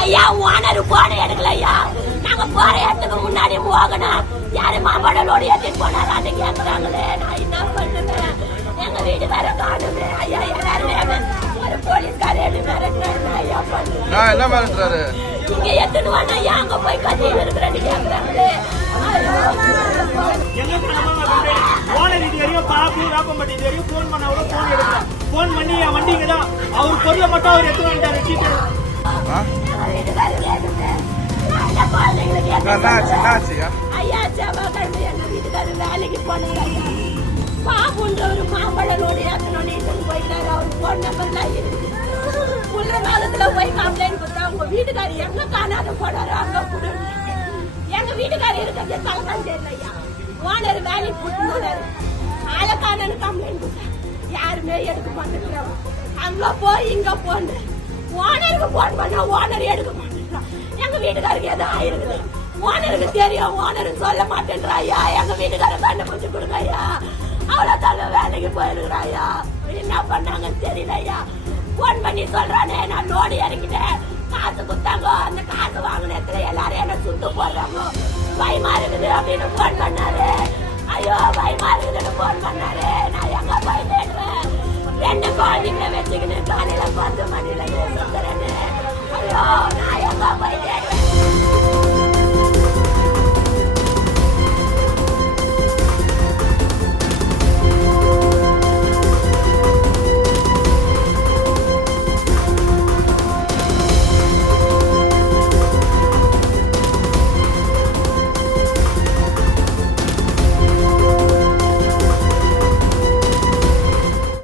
ஐயா ஓனர் போன எடுக்கலையா நாங்க போற இடத்துக்கு முன்னாடி போகணும் யாரு மாம்பழலோட ஏற்றிட்டு போனாரான்னு கேட்கறாங்களே நான் என்ன பண்ணுவேன் எங்க வீடு வேற காணுமே ஐயா எல்லாரும் ஒரு போலீஸ்கார ஐயா பண்ணுவேன் என்ன மிரட்டுறாரு இங்க எத்தனை வாங்க ஐயா அங்க போய் கத்தியில் இருக்கிறேன்னு கேட்கறாங்களே போன் பண்ணி என் வண்டிங்க தான் அவர் பொருளை மட்டும் அவர் எடுத்து வந்துட்டாரு ஐயா செவ்வாய்க்கிழமை எங்க வீட்டுக்காரரு வேலைக்கு போனாங்க பாபுன்ற ஒரு மாம்பழலோடு ஏத்தனோன்னு போயிட்டாரு அவரு போன் நம்பர்லாம் இருக்கு உள்ள காலத்துல போய் கம்ப்ளைண்ட் கொடுத்தா உங்க வீட்டுக்காரரு எங்க காணாத போனாரு அங்க கூட எங்க வீட்டுக்காரர் இருக்கிறது கலக்கம் தெரியல ஐயா ஓனர் வேலைக்கு போட்டுனாரு ஆளக்கானு கம்ப்ளைண்ட் கொடுத்தாரு யாருமே எடுக்க மாட்டேங்கிறாங்க அங்க போய் இங்க போன ஓனருக்கு போன் பண்ணா ஓனர் எடுக்க மாட்டேங்கிறான் எங்க வீட்டுக்காருக்கு ஏதோ ஆயிருக்குது ஓனருக்கு தெரியும் ஓனர் சொல்ல மாட்டேன்றாயா எங்க வீட்டுக்காரர் கண்டுபிடிச்சு கொடுங்க ஐயா அவ்வளவுதாங்க வேலைக்கு போயிருக்கிறாயா என்ன பண்ணாங்கன்னு தெரியலையா போன் பண்ணி சொல்றானே நான் லோடு இறங்கிட்டேன் காசு கொடுத்தாங்க அந்த காசு வாங்கின இடத்துல எல்லாரும் என்ன சுட்டு போடுறாங்க பயமா இருக்குது அப்படின்னு போன் பண்ணாரு